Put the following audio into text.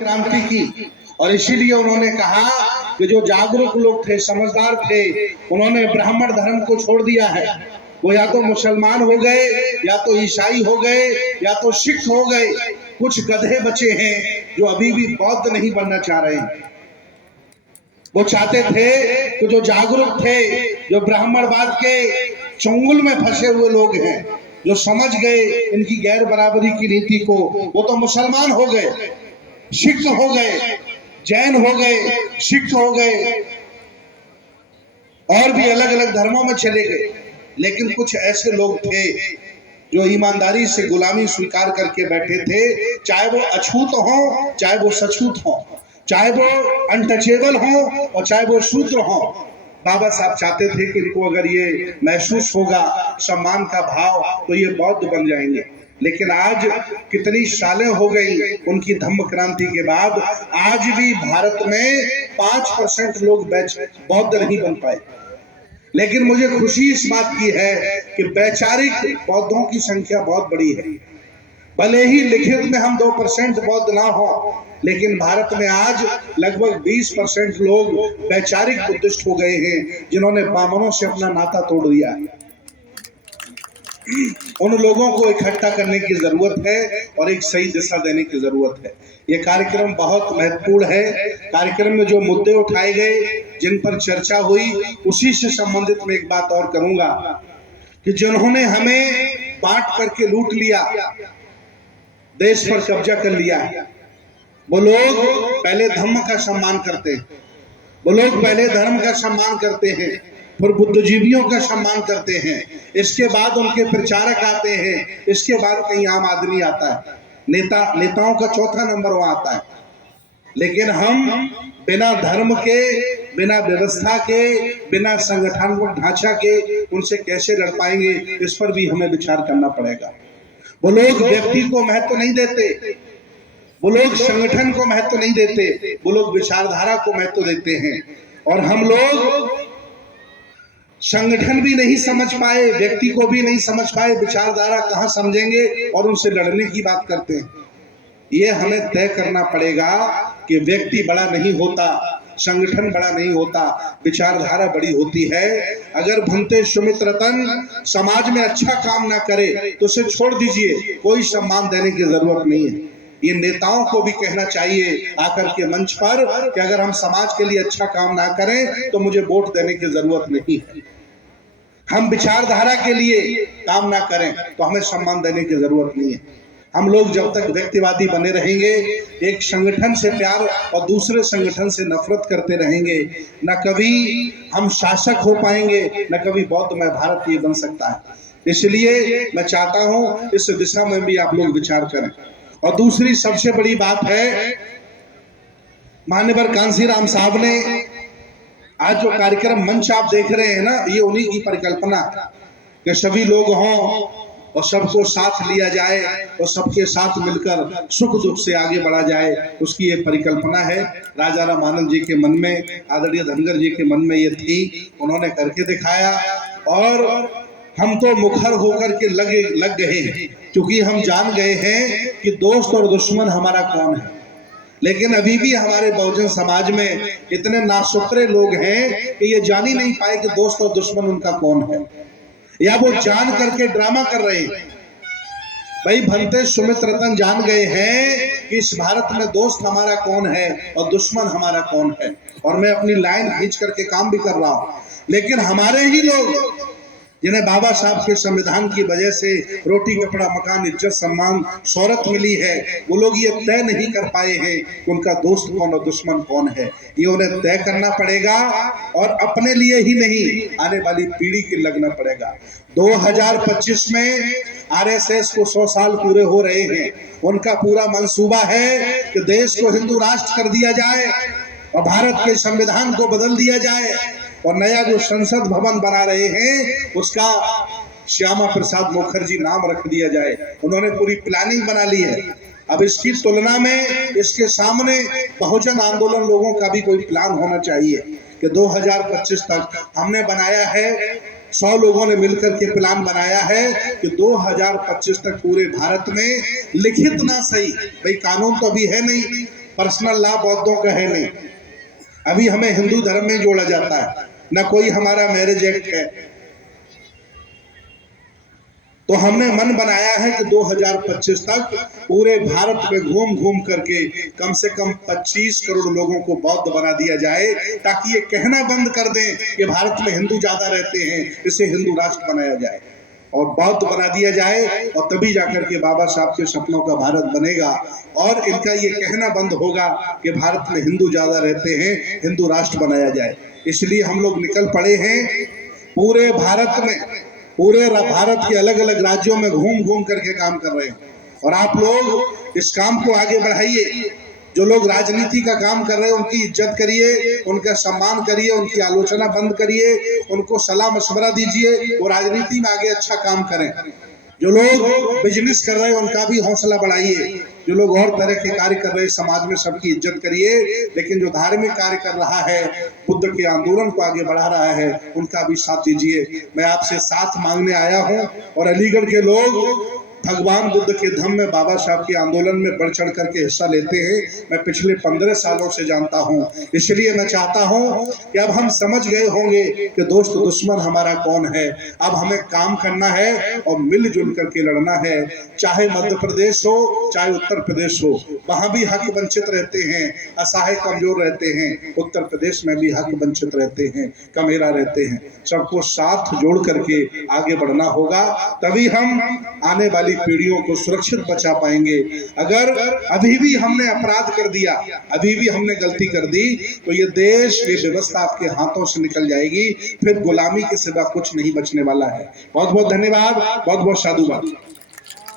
क्रांति की। और इसीलिए उन्होंने कहा कि जो जागरूक लोग थे, समझदार थे, उन्होंने ब्राह्मण धर्म को छोड़ दिया है। वो या तो मुसलमान हो गए, या तो ईसाई हो गए, या तो सिख हो गए। कुछ गधे बचे हैं जो अभी भी बौद्ध नहीं बनना चाह रहे हैं। वो चाहते थे कि जो जागरूक थे, जो ब्राह्मणवाद के चंगुल में फंसे हुए लोग हैं, जो समझ गए इनकी गैर बराबरी की नीति को, वो तो मुसलमान हो गए, सिख हो गए, जैन हो गए, सिख हो गए, और भी अलग अलग धर्मों में चले गए। लेकिन कुछ ऐसे लोग थे जो ईमानदारी से गुलामी स्वीकार करके बैठे थे, चाहे वो अछूत हो, चाहे वो सछूत हो, चाहे वो अनटचेबल हो और चाहे वो शूद्र हो। बाबा साहब चाहते थे कि इनको अगर ये महसूस होगा सम्मान का भाव, तो ये बौद्ध बन जाएंगे। लेकिन आज कितनी सालें हो गई उनकी धम्म क्रांति के बाद, आज भी भारत में 5% लोग बौद्ध नहीं बन पाए। लेकिन मुझे खुशी इस बात की है कि वैचारिक बौद्धों की संख्या बहुत बड़ी है। भले ही लिखित में हम 2% बौद्ध ना हो, लेकिन भारत में आज लगभग 20% लोग वैचारिक बुद्धिस्ट हो गए हैं, जिन्होंने बामनों से अपना नाता तोड़ दिया है। उन लोगों को इकट्ठा करने की जरूरत है और एक सही दिशा देने की जरूरत है। ये कार्यक्रम बहुत महत्वपूर्ण है। कार्यक्रम में जो मुद्दे उठाए गए, जिन पर चर्चा हुई, उसी से संबंधित मैं एक बात और करूंगा कि जिन्होंने हमें बांट करके लूट लिया, देश पर कब्जा कर लिया, वो लोग पहले धम्म का सम्मान करते हैं, वो लोग पहले धर्म का सम्मान करते हैं, फिर बुद्धिजीवियों का सम्मान करते हैं, इसके बाद उनके प्रचारक आते हैं, इसके बाद कहीं आम आदमी आता है, नेताओं का चौथा नंबर वहां आता है। लेकिन हम बिना धर्म के, बिना व्यवस्था के, बिना संगठन ढांचा के उनसे कैसे लड़ पाएंगे, इस पर भी हमें विचार करना पड़ेगा। वो लोग व्यक्ति को महत्व नहीं देते, वो लोग संगठन को महत्व नहीं देते, वो लोग विचारधारा को महत्व देते हैं। और हम लोग संगठन भी नहीं समझ पाए, व्यक्ति को भी नहीं समझ पाए, विचारधारा कहां समझेंगे और उनसे लड़ने की बात करते हैं। ये हमें तय करना पड़ेगा कि व्यक्ति बड़ा नहीं होता, संगठन बड़ा नहीं होता, विचारधारा बड़ी होती है। अगर भंते सुमित रतन समाज में अच्छा काम ना करे तो उसे छोड़ दीजिए, कोई सम्मान देने की जरूरत नहीं है। ये नेताओं को भी कहना चाहिए आकर के मंच पर कि अगर हम समाज के लिए अच्छा काम ना करें तो मुझे वोट देने की जरूरत नहीं है। हम विचारधारा के लिए काम ना करें तो हमें सम्मान देने की जरूरत नहीं है। हम लोग जब तक व्यक्तिवादी बने रहेंगे, एक संगठन से प्यार और दूसरे संगठन से नफरत करते रहेंगे, न कभी हम शासक हो पाएंगे, न कभी बौद्ध में भारत ये बन सकता है। इसलिए मैं चाहता हूं इस दिशा में भी आप लोग विचार करें। और दूसरी सबसे बड़ी बात है, मान्यवर कांसीराम साहब ने आज जो कार्यक्रम मंच आप देख रहे हैं ना, ये उन्हीं की परिकल्पना कि सभी लोग हों और सबको साथ लिया जाए और सबके साथ मिलकर सुख दुख से आगे बढ़ा जाए, उसकी ये परिकल्पना है। राजा रामानंद जी के मन में, आदरणीय धनगर जी के मन में ये थी, उन्होंने करके दिखाया। और हम तो मुखर होकर के लग गए हैं, क्योंकि हम जान गए हैं कि दोस्त और दुश्मन हमारा कौन है। लेकिन अभी भी हमारे बहुजन समाज में इतने नासुखरे लोग हैं कि ये जान ही नहीं पाए कि दोस्त और दुश्मन उनका कौन है, या वो जान करके ड्रामा कर रहे हैं। भाई भंते सुमित रतन जान गए हैं कि इस भारत में दोस्त हमारा कौन है और दुश्मन हमारा कौन है, और मैं अपनी लाइन खींच करके काम भी कर रहा हूं। लेकिन हमारे ही लोग, जिन्हें बाबा साहब के संविधान की वजह से रोटी कपड़ा मकान इज्जत सम्मान शौहरत मिली है, वो लोग ये तय नहीं कर पाए हैं कि उनका दोस्त कौन और दुश्मन कौन है। ये उन्हें तय करना पड़ेगा और अपने लिए ही नहीं, आने वाली पीढ़ी के लगना पड़ेगा। 2025 में आरएसएस को 100 साल पूरे हो रहे हैं। उनका पूरा मंसूबा है कि देश को हिंदू राष्ट्र कर दिया जाए और भारत के संविधान को बदल दिया जाए, और नया जो संसद भवन बना रहे हैं उसका श्यामा प्रसाद मुखर्जी नाम रख दिया जाए। उन्होंने पूरी प्लानिंग बना ली है। अब इसकी तुलना में इसके सामने बहुजन आंदोलन लोगों का भी कोई प्लान होना चाहिए कि 2025 तक हमने बनाया है, 100 लोगों ने मिलकर के प्लान बनाया है कि 2025 तक पूरे भारत में लिखित ना सही, भाई कानून तो अभी है नहीं, पर्सनल लॉ बौद्धों का है नहीं, अभी हमें हिंदू धर्म में जोड़ा जाता है, ना कोई हमारा मैरिज एक्ट है। तो हमने मन बनाया है कि 2025 तक पूरे भारत में घूम घूम करके कम से कम 25 करोड़ लोगों को बौद्ध बना दिया जाए, ताकि ये कहना बंद कर दें कि भारत में हिंदू ज्यादा रहते हैं, इसे हिंदू राष्ट्र बनाया जाए और बौद्ध बना दिया जाए, और तभी जाकर के बाबा साहब के सपनों का भारत बनेगा और इनका ये कहना बंद होगा कि भारत में हिंदू ज्यादा रहते हैं, हिंदू राष्ट्र बनाया जाए। इसलिए हम लोग निकल पड़े हैं, पूरे भारत में, पूरे भारत के अलग अलग राज्यों में घूम घूम करके काम कर रहे हैं। और आप लोग इस काम को आगे बढ़ाइए। जो लोग राजनीति का काम कर रहे हैं उनकी इज्जत करिए, उनका सम्मान करिए, उनकी आलोचना बंद करिए, उनको सलाह मशवरा दीजिए, वो राजनीति में आगे अच्छा काम करें। जो लोग बिजनेस कर रहे हैं उनका भी हौसला बढ़ाइए, जो लोग और तरह के कार्य कर रहे हैं समाज में सबकी इज्जत करिए, लेकिन जो धार्मिक कार्य कर रहा है, बुद्ध के आंदोलन को आगे बढ़ा रहा है, उनका भी साथ दीजिए। मैं आपसे साथ मांगने आया हूं और अलीगढ़ के लोग भगवान बुद्ध के धम्म में, बाबा साहब के आंदोलन में बढ़ चढ़ करके हिस्सा लेते हैं। मैं पिछले 15 सालों से जानता हूं, इसलिए मैं चाहता हूं कि अब हम समझ गए होंगे कि दोस्त दुश्मन हमारा कौन है। अब हमें काम करना है और मिलजुल करके लड़ना है। चाहे मध्य प्रदेश हो, चाहे उत्तर प्रदेश हो, वहां भी हक वंचित रहते हैं, असहाय कमजोर रहते हैं। उत्तर प्रदेश में भी हक वंचित रहते हैं, कमेरा रहते हैं। सबको साथ जोड़ करके आगे बढ़ना होगा, तभी हम आने वाली पीढ़ियों को सुरक्षित बचा पाएंगे। अगर अभी भी हमने अपराध कर दिया, अभी भी हमने गलती कर दी, तो ये देश, ये व्यवस्था आपके हाथों से निकल जाएगी, फिर गुलामी के सिवा कुछ नहीं बचने वाला है। बहुत बहुत धन्यवाद, बहुत बहुत साधुवाद।